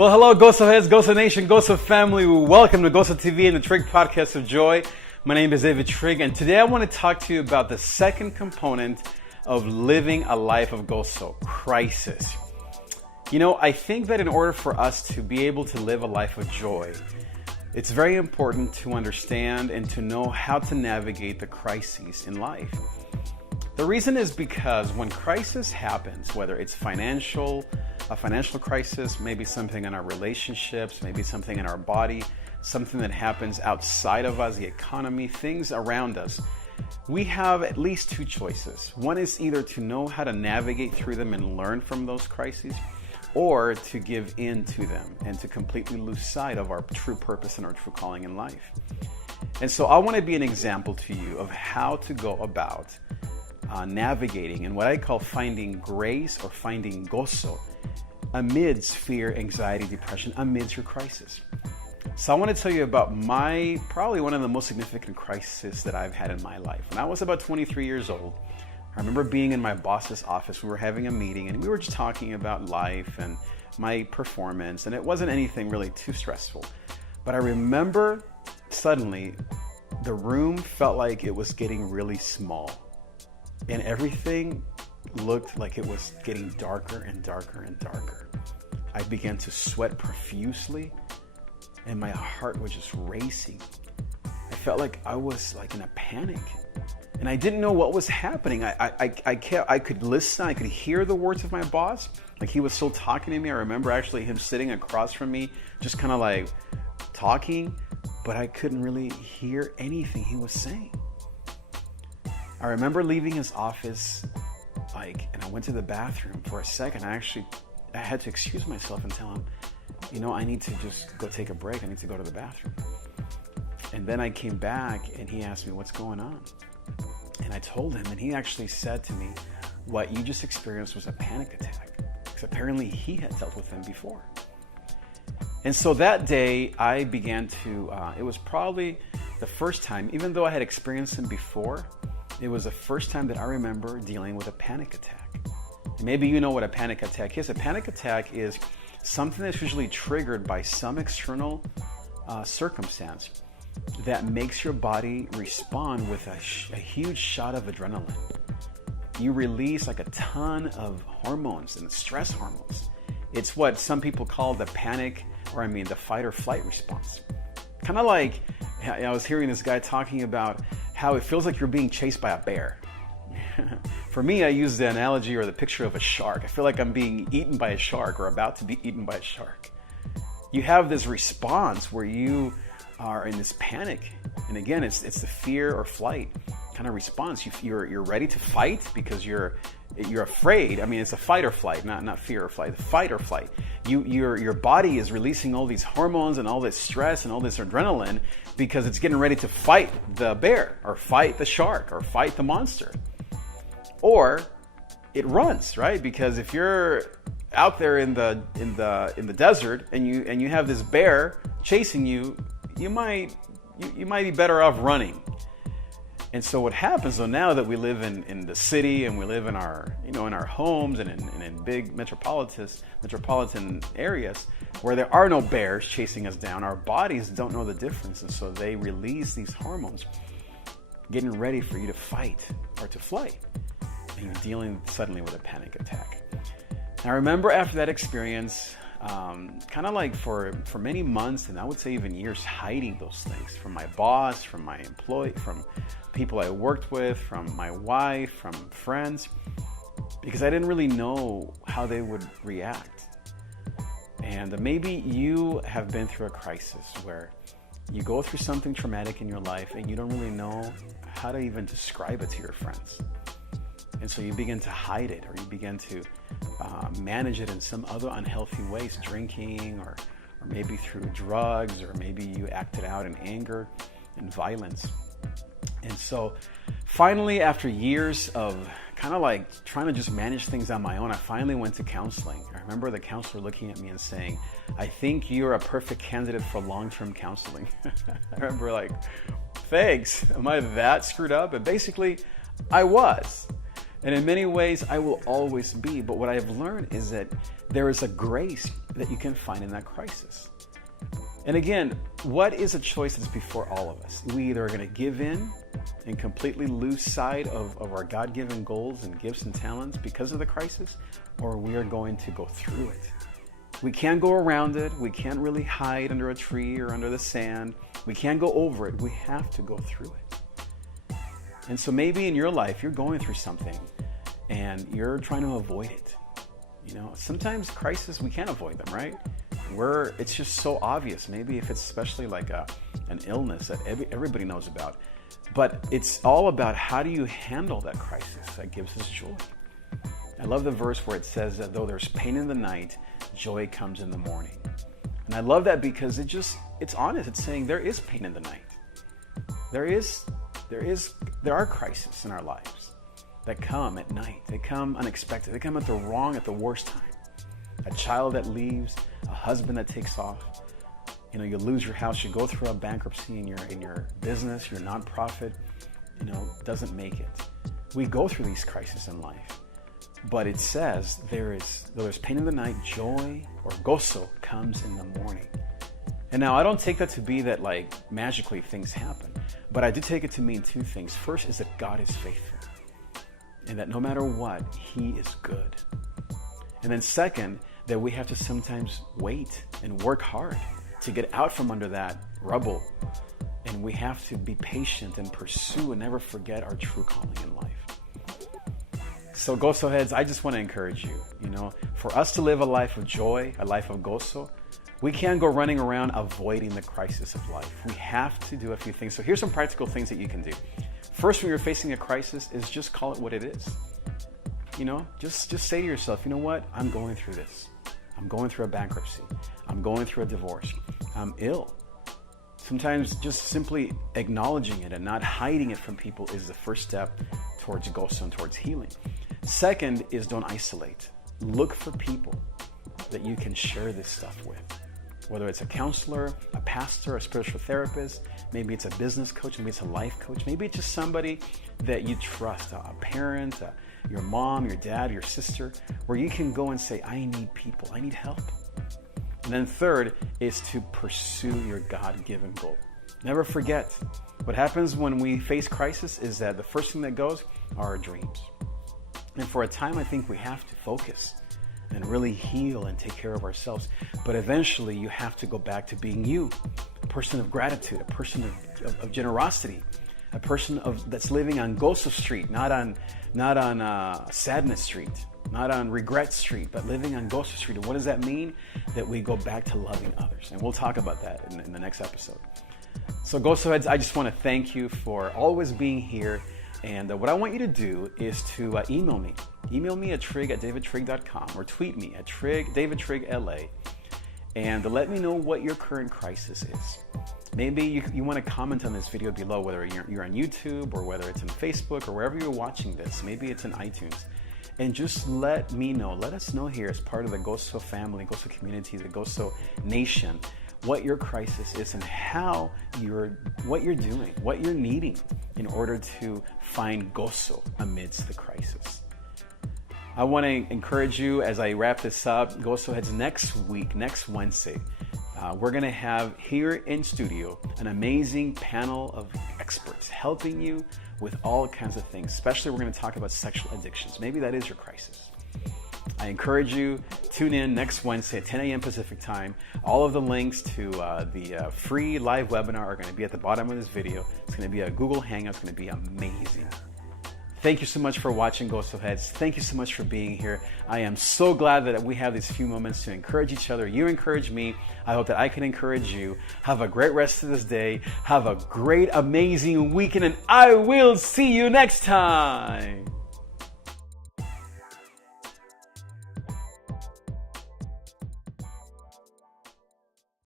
Well, hello, GOZO heads, GOZO Nation, GOZO family. Welcome to GOZO TV and the Trig Podcast of Joy. My name is David Trigg, and today I want to talk to you about the second component of living a life of GOZO, crisis. You know, I think that in order for us to be able to live a life of joy, it's very important to understand and to know how to navigate the crises in life. The reason is because when crisis happens, whether it's a financial crisis, maybe something in our relationships, maybe something in our body, something that happens outside of us, the economy, things around us, we have at least two choices. One is either to know how to navigate through them and learn from those crises, or to give in to them and to completely lose sight of our true purpose and our true calling in life. And so I want to be an example to you of how to go about navigating and what I call finding grace or finding gozo amidst fear, anxiety, depression, amidst your crisis. So I want to tell you about probably one of the most significant crises that I've had in my life. When I was about 23 years old, I remember being in my boss's office. We were having a meeting and we were just talking about life and my performance, and it wasn't anything really too stressful. But I remember suddenly the room felt like it was getting really small, and everything looked like it was getting darker and darker and darker. I began to sweat profusely and my heart was just racing. I felt like I was like in a panic and I didn't know what was happening. I could listen, I could hear the words of my boss, like he was still talking to me. I remember actually him sitting across from me, just kind of like talking, but I couldn't really hear anything he was saying. I remember leaving his office, and I went to the bathroom for a second. I had to excuse myself and tell him, I need to just go take a break. I need to go to the bathroom. And then I came back and he asked me, what's going on? And I told him, and he actually said to me, what you just experienced was a panic attack. Because apparently he had dealt with them before. And so that day I began to, it was probably the first time, even though I had experienced them before, it was the first time that I remember dealing with a panic attack. And maybe you know what a panic attack is. A panic attack is something that's usually triggered by some external circumstance that makes your body respond with a huge shot of adrenaline. You release like a ton of hormones and stress hormones. It's what some people call the the fight or flight response. Kind of like, I was hearing this guy talking about how it feels like you're being chased by a bear. For me, I use the analogy or the picture of a shark. I feel like I'm being eaten by a shark or about to be eaten by a shark. You have this response where you are in this panic. And again, it's the fear or flight kind of response. You're ready to fight because you're afraid. It's a fight or flight, not fear or flight. Fight or flight. Your body is releasing all these hormones and all this stress and all this adrenaline because it's getting ready to fight the bear or fight the shark or fight the monster. Or it runs, right? Because if you're out there in the desert and you have this bear chasing you, you might be better off running. And so what happens though, now that we live in the city and we live in our in our homes and in big metropolitan areas where there are no bears chasing us down, our bodies don't know the difference, and so they release these hormones, getting ready for you to fight or to flight, and you're dealing suddenly with a panic attack. Now, I remember after that experience, kind of like for many months, and I would say even years, hiding those things from my boss, from my employee, from people I worked with, from my wife, from friends, because I didn't really know how they would react. And maybe you have been through a crisis where you go through something traumatic in your life and you don't really know how to even describe it to your friends. And so you begin to hide it, or you begin to manage it in some other unhealthy ways, drinking, or maybe through drugs, or maybe you acted out in anger and violence. And so finally, after years of kind of like trying to just manage things on my own, I finally went to counseling. I remember the counselor looking at me and saying, I think you're a perfect candidate for long-term counseling. I remember like, thanks, am I that screwed up? And basically, I was. And in many ways, I will always be. But what I have learned is that there is a grace that you can find in that crisis. And again, what is a choice that's before all of us? We either are going to give in and completely lose sight of our God-given goals and gifts and talents because of the crisis, or we are going to go through it. We can't go around it. We can't really hide under a tree or under the sand. We can't go over it. We have to go through it. And so maybe in your life, you're going through something and you're trying to avoid it. You know, sometimes crises, we can't avoid them, right? It's just so obvious. Maybe if it's especially like an illness that everybody knows about. But it's all about how do you handle that crisis that gives us joy. I love the verse where it says that though there's pain in the night, joy comes in the morning. And I love that because it's honest. It's saying there is pain in the night. There are crises in our lives that come at night. They come unexpected. They come at the worst time. A child that leaves, a husband that takes off. You know, you lose your house, you go through a bankruptcy in your business, your nonprofit, doesn't make it. We go through these crises in life. But it says though there's pain in the night, joy or GOZO comes in the morning. And now I don't take that to be that like magically things happen, but I do take it to mean two things. First is that God is faithful and that no matter what, He is good. And then second, that we have to sometimes wait and work hard to get out from under that rubble. And we have to be patient and pursue and never forget our true calling in life. So GOZO heads, I just want to encourage you, for us to live a life of joy, a life of GOZO, we can't go running around avoiding the crisis of life. We have to do a few things. So here's some practical things that you can do. First, when you're facing a crisis, is just call it what it is. Just say to yourself, you know what? I'm going through this. I'm going through a bankruptcy. I'm going through a divorce. I'm ill. Sometimes just simply acknowledging it and not hiding it from people is the first step towards GOZO and towards healing. Second is don't isolate. Look for people that you can share this stuff with. Whether it's a counselor, a pastor, a spiritual therapist, maybe it's a business coach, maybe it's a life coach, maybe it's just somebody that you trust, a parent, your mom, your dad, your sister, where you can go and say, I need people, I need help. And then third is to pursue your God-given goal. Never forget, what happens when we face crisis is that the first thing that goes are our dreams. And for a time, I think we have to focus and really heal and take care of ourselves. But eventually, you have to go back to being you, a person of gratitude, a person of generosity, a person that's living on GOZO Street, not on Sadness Street, not on Regret Street, but living on GOZO Street. And what does that mean? That we go back to loving others. And we'll talk about that in the next episode. So GOZO heads, I just want to thank you for always being here. And what I want you to do is to email me. Email me at trig@davidtrigg.com or tweet me at davidtriggla and let me know what your current crisis is. Maybe you want to comment on this video below, whether you're on YouTube or whether it's on Facebook or wherever you're watching this. Maybe it's in iTunes. And just let me know, let us know here as part of the GOZO family, GOZO community, the GOZO nation, what your crisis is and what you're doing, what you're needing in order to find GOZO amidst the crisis. I want to encourage you as I wrap this up. GOZO heads, next week, next Wednesday, we're going to have here in studio an amazing panel of experts helping you with all kinds of things. Especially we're going to talk about sexual addictions. Maybe that is your crisis. I encourage you, tune in next Wednesday at 10 a.m. Pacific time. All of the links to the free live webinar are going to be at the bottom of this video. It's going to be a Google Hangout. It's going to be amazing. Thank you so much for watching, GOZO heads. Thank you so much for being here. I am so glad that we have these few moments to encourage each other. You encourage me. I hope that I can encourage you. Have a great rest of this day. Have a great, amazing weekend, and I will see you next time.